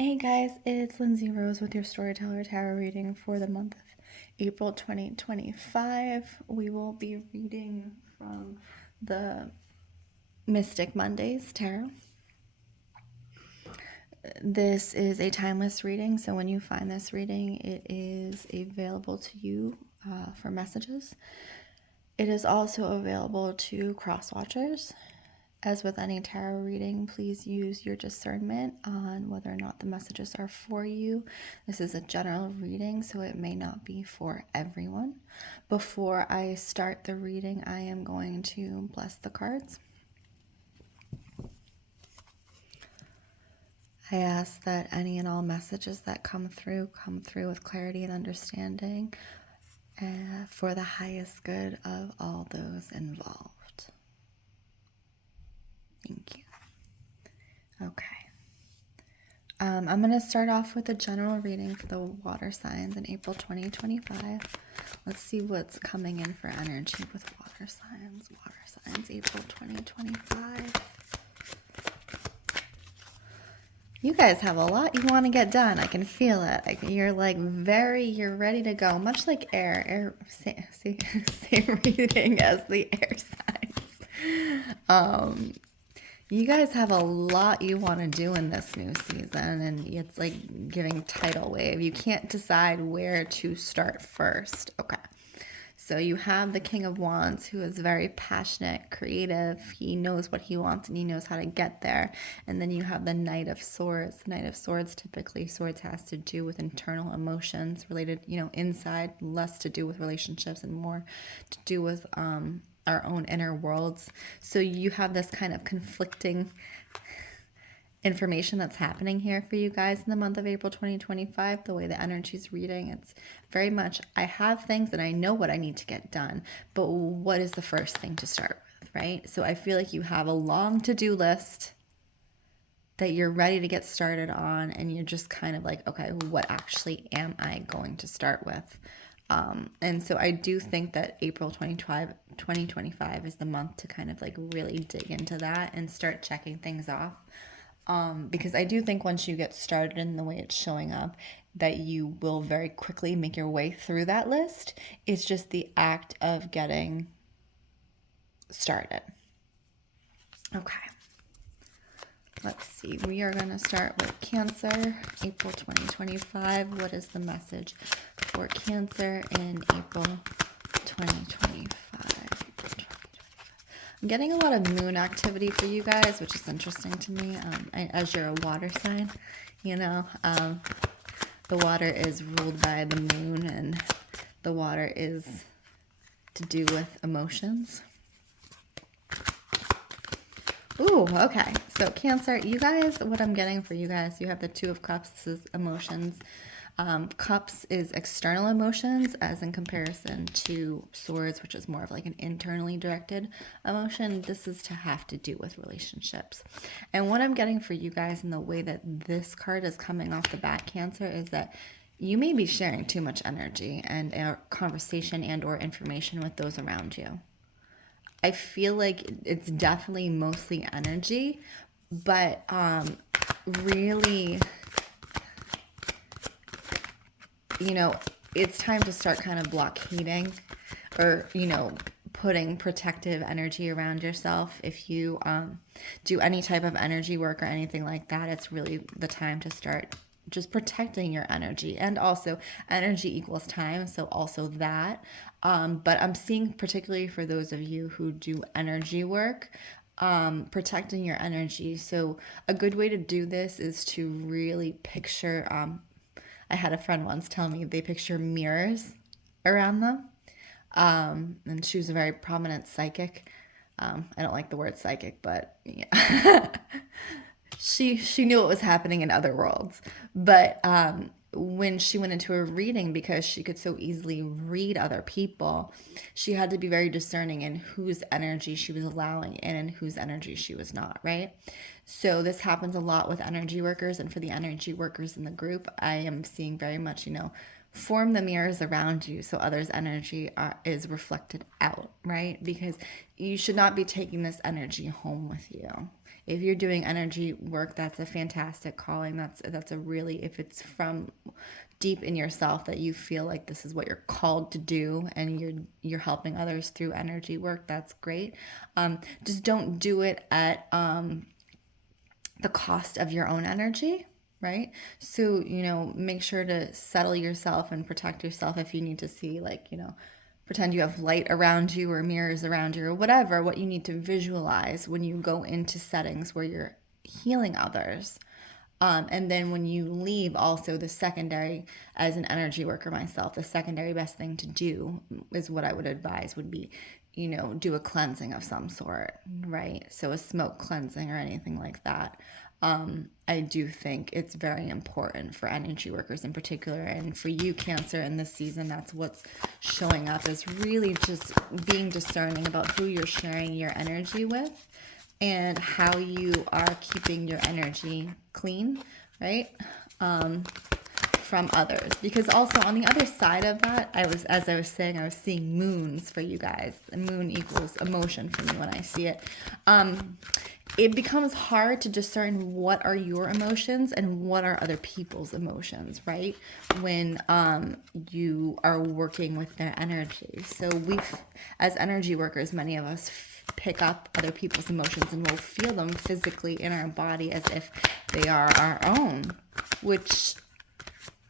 Hey guys, it's Lindsey Rose with your Storyteller Tarot reading for the month of April 2025. We will be reading from the Mystic Mondays Tarot. This is a timeless reading, so when you find this reading, it is available to you for messages. It is also available to cross-watchers. As with any tarot reading, please use your discernment on whether or not the messages are for you. This is a general reading, so it may not be for everyone. Before I start the reading, I am going to bless the cards. I ask that any and all messages that come through with clarity and understanding for the highest good of all those involved. Thank you. Okay. I'm going to start off with a general reading for the water signs in April 2025. Let's see what's coming in for energy with water signs. Water signs, April 2025. You guys have a lot you want to get done. I can feel it. You're ready to go. Much like air. Same reading as the air signs. You guys have a lot you want to do in this new season, and it's like giving tidal wave. You can't decide where to start first. Okay. So you have the King of Wands, who is very passionate, creative. He knows what he wants and he knows how to get there. And then you have the Knight of Swords. The Knight of Swords, typically swords has to do with internal emotions related, inside, less to do with relationships and more to do with our own inner worlds. So you have this kind of conflicting information that's happening here for you guys in the month of April 2025. The way the energy's reading, it's very much, I have things and I know what I need to get done, but what is the first thing to start with, right? So I feel like you have a long to-do list that you're ready to get started on, and you're just kind of like, okay, what actually am I going to start with? And so I do think that April 2025 is the month to kind of like really dig into that and start checking things off. Because I do think once you get started in the way it's showing up, that you will very quickly make your way through that list. It's just the act of getting started. Okay. Let's see. We are going to start with Cancer, April 2025. What is the message for Cancer in April 2025? I'm getting a lot of moon activity for you guys, which is interesting to me. As you're a water sign, the water is ruled by the moon, and the water is to do with emotions. Ooh, okay. So Cancer, you guys, what I'm getting for you guys, you have the Two of Cups. This is emotions. Cups is external emotions, as in comparison to Swords, which is more of like an internally directed emotion. This is to have to do with relationships. And what I'm getting for you guys in the way that this card is coming off the bat, Cancer, is that you may be sharing too much energy and conversation and or information with those around you. I feel like it's definitely mostly energy, but really, it's time to start kind of blockading or, putting protective energy around yourself. If you do any type of energy work or anything like that, it's really the time to start just protecting your energy. And also energy equals time, so also that. But I'm seeing, particularly for those of you who do energy work, protecting your energy. So a good way to do this is to really picture, I had a friend once tell me they picture mirrors around them. And she was a very prominent psychic. I don't like the word psychic, but yeah. She knew what was happening in other worlds. But when she went into a reading, because she could so easily read other people, she had to be very discerning in whose energy she was allowing in and whose energy she was not, right? So this happens a lot with energy workers, and for the energy workers in the group, I am seeing very much, form the mirrors around you so others' energy is reflected out, right? Because you should not be taking this energy home with you. If you're doing energy work, that's a fantastic calling. That's a really, if it's from deep in yourself that you feel like this is what you're called to do, and you're helping others through energy work, that's great. Just don't do it at the cost of your own energy, right? So, make sure to settle yourself and protect yourself if you need to see, like, pretend you have light around you or mirrors around you or whatever, what you need to visualize when you go into settings where you're healing others. And then when you leave, also the secondary, as an energy worker myself, the secondary best thing to do is what I would advise would be, do a cleansing of some sort, right? So a smoke cleansing or anything like that. I do think it's very important for energy workers in particular, and for you, Cancer, in this season, that's what's showing up, is really just being discerning about who you're sharing your energy with and how you are keeping your energy clean, right? From others. Because also on the other side of that, as I was saying, I was seeing moons for you guys. The moon equals emotion for me when I see it. It becomes hard to discern what are your emotions and what are other people's emotions, right? When you are working with their energy. So as energy workers, many of us pick up other people's emotions and we'll feel them physically in our body as if they are our own, which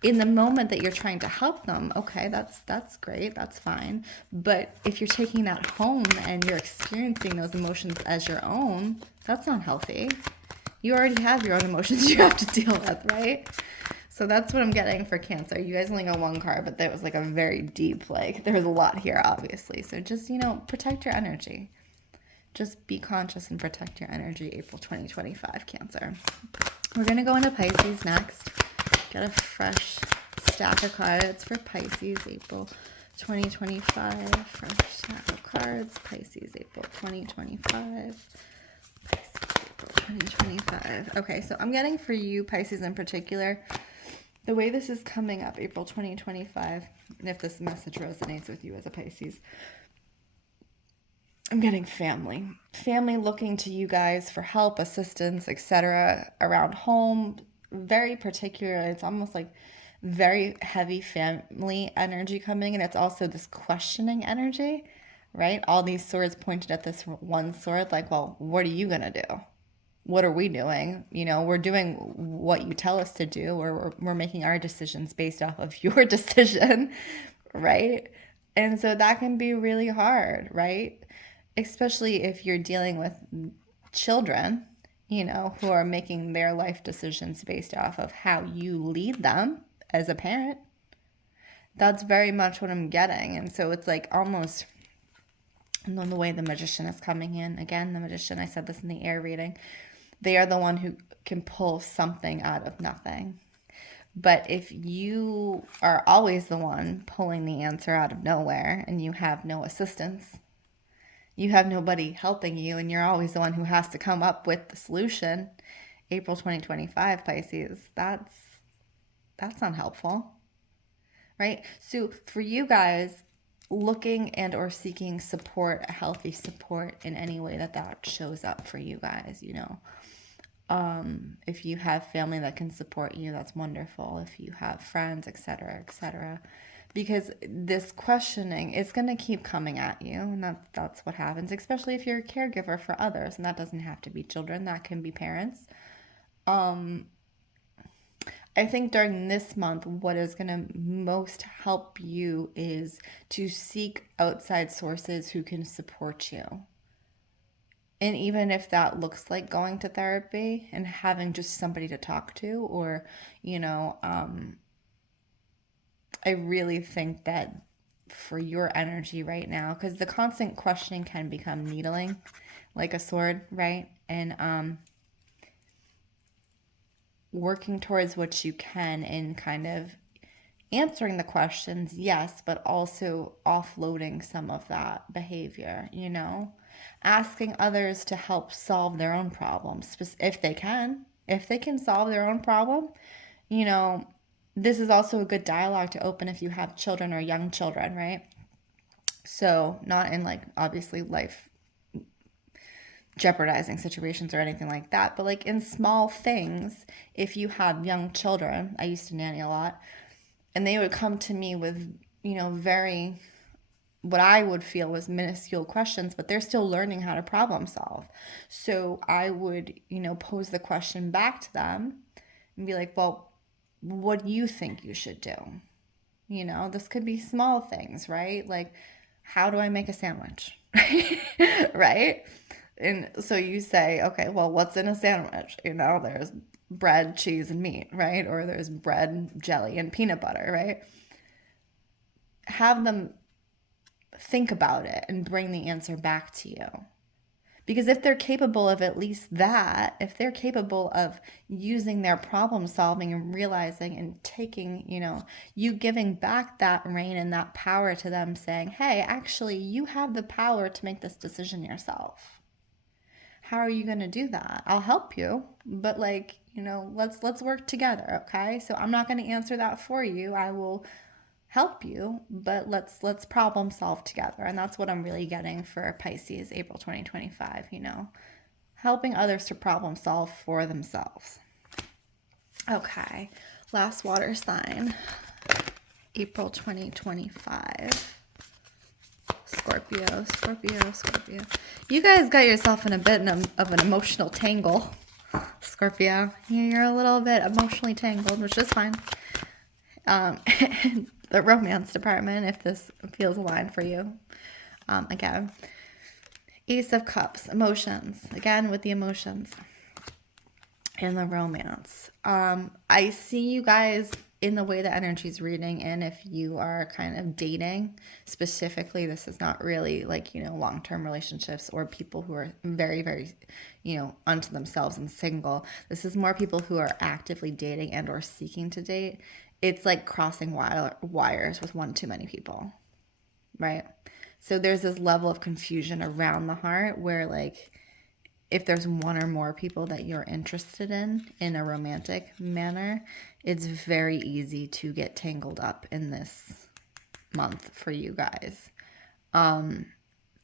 in the moment that you're trying to help them, okay, that's great, that's fine. But if you're taking that home and you're experiencing those emotions as your own, that's not healthy. You already have your own emotions you have to deal with, right? So that's what I'm getting for Cancer. You guys only got one card, but that was like a very deep, there was a lot here, obviously. So just, protect your energy. Just be conscious and protect your energy, April 2025, Cancer. We're going to go into Pisces next. Got a fresh stack of cards for Pisces, April 2025. Fresh stack of cards, Pisces, April 2025. Pisces, April 2025. Okay, so I'm getting for you, Pisces in particular, the way this is coming up, April 2025, and if this message resonates with you as a Pisces, I'm getting family. Family looking to you guys for help, assistance, etc. around home. Very particular. It's almost like very heavy family energy coming, and it's also this questioning energy, right? All these swords pointed at this one sword, like, well, what are you gonna do? What are we doing? We're doing what you tell us to do, or we're making our decisions based off of your decision, right? And so that can be really hard, right? Especially if you're dealing with children, who are making their life decisions based off of how you lead them as a parent. That's very much what I'm getting. And so it's like almost, and then the way the Magician is coming in, again, the Magician, I said this in the air reading, they are the one who can pull something out of nothing. But if you are always the one pulling the answer out of nowhere and you have no assistance, you have nobody helping you, and you're always the one who has to come up with the solution, April 2025, Pisces, that's not helpful, right? So for you guys, looking and or seeking support, a healthy support in any way that shows up for you guys, if you have family that can support you, that's wonderful. If you have friends, etc., etc., because this questioning is going to keep coming at you, and that's what happens, especially if you're a caregiver for others, and that doesn't have to be children, that can be parents. I think during this month, what is going to most help you is to seek outside sources who can support you. And even if that looks like going to therapy and having just somebody to talk to, or, I really think that for your energy right now, because the constant questioning can become needling, like a sword, right? And working towards what you can in kind of answering the questions, yes, but also offloading some of that behavior, asking others to help solve their own problems, if they can solve their own problem, this is also a good dialogue to open if you have children or young children, right? So not in obviously life jeopardizing situations or anything like that. But like in small things, if you have young children, I used to nanny a lot, and they would come to me with, very, what I would feel was minuscule questions, but they're still learning how to problem solve. So I would, pose the question back to them and be like, well, what do you think you should do? This could be small things, right? Like, how do I make a sandwich? Right? And so you say, okay, well, what's in a sandwich? There's bread, cheese, and meat, right? Or there's bread, jelly, and peanut butter, right? Have them think about it and bring the answer back to you. Because if they're capable of at least that, if they're capable of using their problem solving and realizing and taking, you giving back that reign and that power to them, saying, hey, actually, you have the power to make this decision yourself. How are you going to do that? I'll help you, but let's work together, okay? So I'm not going to answer that for you. I will help you, but let's problem solve together. And that's what I'm really getting for Pisces, April 2025, helping others to problem solve for themselves. Okay, last water sign, April 2025. Scorpio. You guys got yourself in a bit of an emotional tangle, Scorpio. You're a little bit emotionally tangled, which is fine. The romance department, if this feels aligned for you. Again, Ace of Cups, emotions. Again, with the emotions and the romance. I see you guys in the way the energy is reading, and if you are kind of dating specifically, this is not really long-term relationships or people who are very, very, unto themselves and single. This is more people who are actively dating and or seeking to date. It's like crossing wires with one too many people, right? So there's this level of confusion around the heart where if there's one or more people that you're interested in a romantic manner, it's very easy to get tangled up in this month for you guys.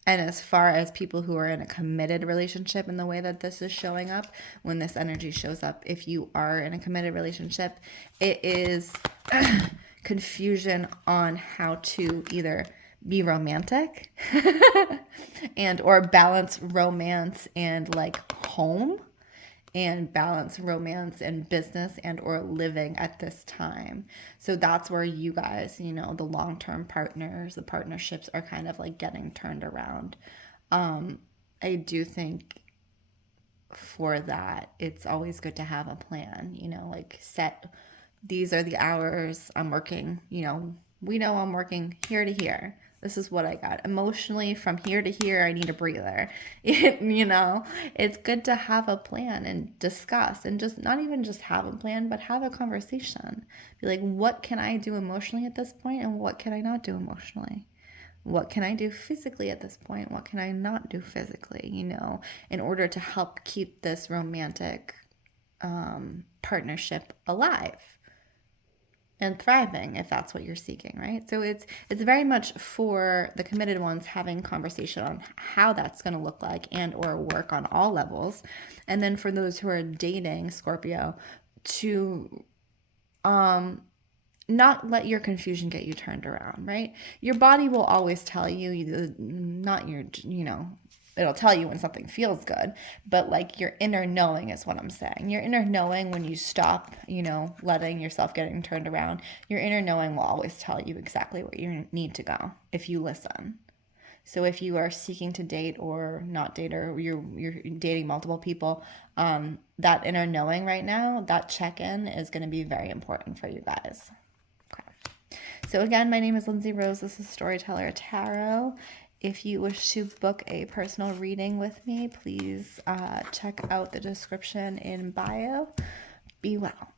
And as far as people who are in a committed relationship, in the way that this is showing up, when this energy shows up, if you are in a committed relationship, it is confusion on how to either be romantic and or balance romance and home, and balance romance and business and or living at this time. So that's where you guys, the long-term partners, the partnerships are kind of getting turned around. I do think for that, it's always good to have a plan, set, these are the hours I'm working, we know I'm working here to here. This is what I got. Emotionally, from here to here, I need a breather. It's good to have a plan and discuss, and just not even just have a plan, but have a conversation. Be like, what can I do emotionally at this point, and what can I not do emotionally? What can I do physically at this point? What can I not do physically, in order to help keep this romantic partnership alive and thriving, if that's what you're seeking, right? So it's very much for the committed ones, having conversation on how that's going to look like and or work on all levels. And then for those who are dating, Scorpio, to not let your confusion get you turned around, right? Your body will always tell you, not your, it'll tell you when something feels good, but your inner knowing is what I'm saying. Your inner knowing, when you stop, letting yourself getting turned around, your inner knowing will always tell you exactly where you need to go if you listen. So if you are seeking to date or not date, or you're dating multiple people, that inner knowing right now, that check-in is going to be very important for you guys. Okay. So again, my name is Lindsey Rose. This is Storyteller Tarot. If you wish to book a personal reading with me, please check out the description in bio. Be well.